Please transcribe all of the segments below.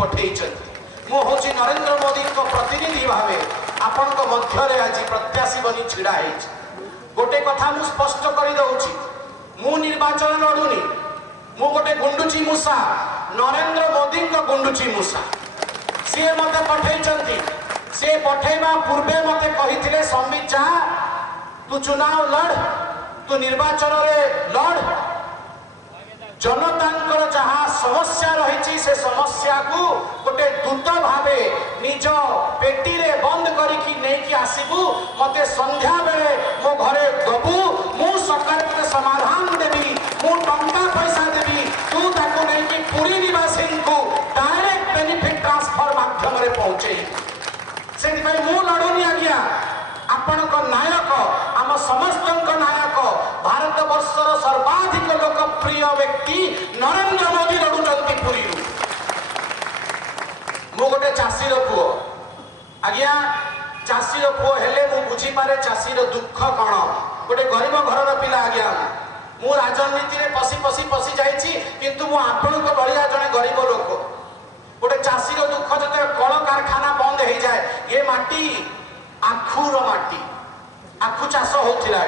पठे मु हूँ नरेंद्र मोदी प्रतिनिधि भाव आपण मध्य आज प्रत्याशी बनी छिड़ा गोटे कथा मु स्पष्ट कर दौची मु निर्वाचन लड़ुनी मु गोटे गुंडुची मूषा नरेंद्र मोदी गुंडुची मूषा सी मत पठे सी पठेवा पूर्वे मत कही संबित जा तू चुनाव लड़ तू निर्वाचन लड़ जनता जहाँ समस्या रही से समस्या को गोटे दूत भावे निज पेटी रे बंद करके नहीं आसबू मते संध्या बेले मो घरे दबू मु सकारात्मक समाधान देवी मु टंका पैसा देवी तू ताको नहीं पुरी निवासी को डायरेक्ट बेनिफिट ट्रांसफर माध्यम रे पहुंचे से मु लड़ुनी आज्ञा आपण नायक आम समस्त नायक भारत वर्षर सर्वाधिक लोकप्रिय व्यक्ति नरेंद्र मोदी लड़ुंट पुरी मु गोटे चाषीर पुओ आज्ञा चाषीर पुओ हेले मु बुझीपारे चाषीर दुख कौन गोटे गरीब घर पिला आज्ञा मु राजनीति रे पसी पसी पसी जाइछि किंतु मु आपण भलिया जने गरीब लोक गोटे चाषीर दुख जते कल कारखाना बंद हो जाए ये माटी आखुर माटी आखु चाष होतिला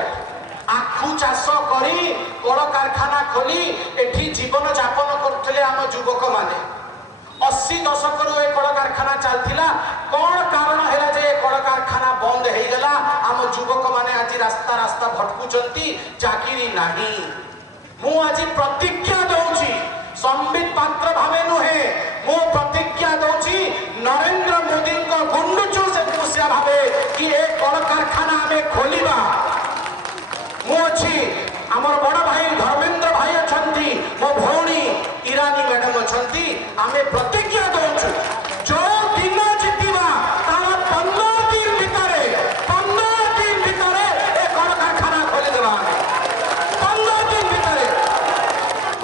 आखु चाष करी कल कारखाना खोली एठी जीवन यापन करथिले आम युवक माने 80 दशक रो कल कारखाना चलथिला कौन कारण हैला जे कल कारखाना बंद हो गला आम युवक माने आज रास्ता रास्ता भटकुचंती चाकरी नाही मु आज प्रतिज्ञा दउची संबित पात्र भावे नुहे मु प्रतिज्ञा दउची नरेंद्र मोदी को गुंडुचू से पूछा भावे कि ए कल कारखाना हमें खोलिबा मु अछि हमर बड़ भाई धर्मेंद्र भाई अछंती मो भौणी ईरानी मैडम अछंती हमें प्रतिज्ञा दउछु जो दिन जितिबा तार 15 दिन भितरे ए कल कारखाना खोली देबा 15 दिन भितरे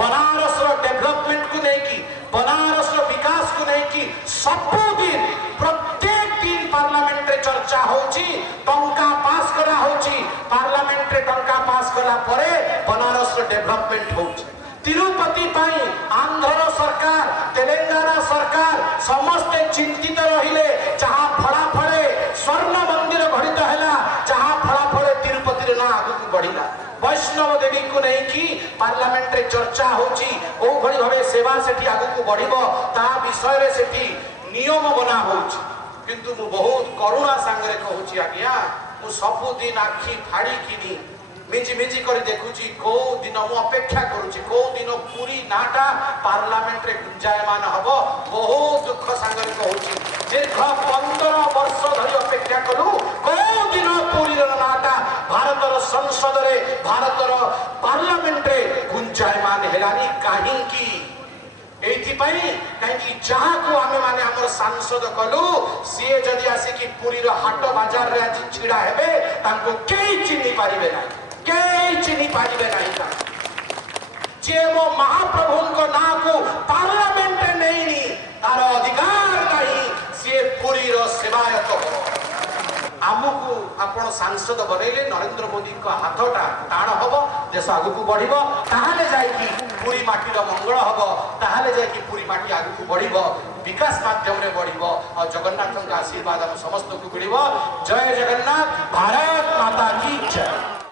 बनारस रो डेवलपमेंट को नहीं की बनारस रो विकास को नहीं की सबुदिन प्रत्येक दिन पार्लियामेंट रे चर्चा होची टंका पास करा होची पार्लियामेंट रे टंका पास करा परे बनारस रो डेवलपमेंट होची तिरुपति पाई आंध्र सरकार तेलंगाना सरकार समस्त चिंतित रहिले जहां फड़ा फड़े स्वर्ण मंदिर घड़ित हैला जहां फड़ा फड़े तिरुपति रे ना आगु बढ़िला वैष्णव देवी को नहीं की पार्लियामेंट रे चर्चा होची ओ भली भावे सेवा सेठी आगु को बढ़िबो ता विषय रे सेठी नियम बना होची किंतु मु बहुत करुणा संगे कहूची आज्ञा मु सब दिन आखी फाड़ी किनी मिजी मिजी कर देखुची को दिन मु अपेक्षा करूची को दिन पूरी नाटा पार्लियामेंट रे गुंजायमान हबो बहुत दुख संगे कहूची दीर्घ 15 वर्ष धरि अपेक्षा करू को दिन पूरी नाटा भारतर संसद रे भारतर पार्लियामेंट रे गुंजायमान हेलानी काहे की कहीं जहाँ को आमे माने हमर सांसद कलु सी जदि आसी कि पुरी रो हाट बाजार रे आज छिड़ा हेबे तांको केई चिन्हि पारिबे नाही केई चिन्हि पारिबे नाही जे मो महाप्रभु को ना को पार्लियामेंट रे नहीं तार अधिकार नाही सी पुरी रो सेवायत हो आमको आपण सांसद बनैले नरेंद्र मोदी को हाथटा टाण हबो देश आगु को बढ़िबो ताहाले जाय कि पूरी माटीर मंगल हबो ताहाले जाय कि पूरी माटी आगु को बढ़िबो विकास माध्यम रे बढ़िबो और जगन्नाथ का आशीर्वाद हम समस्त को मिलिबो जय जगन्नाथ भारत।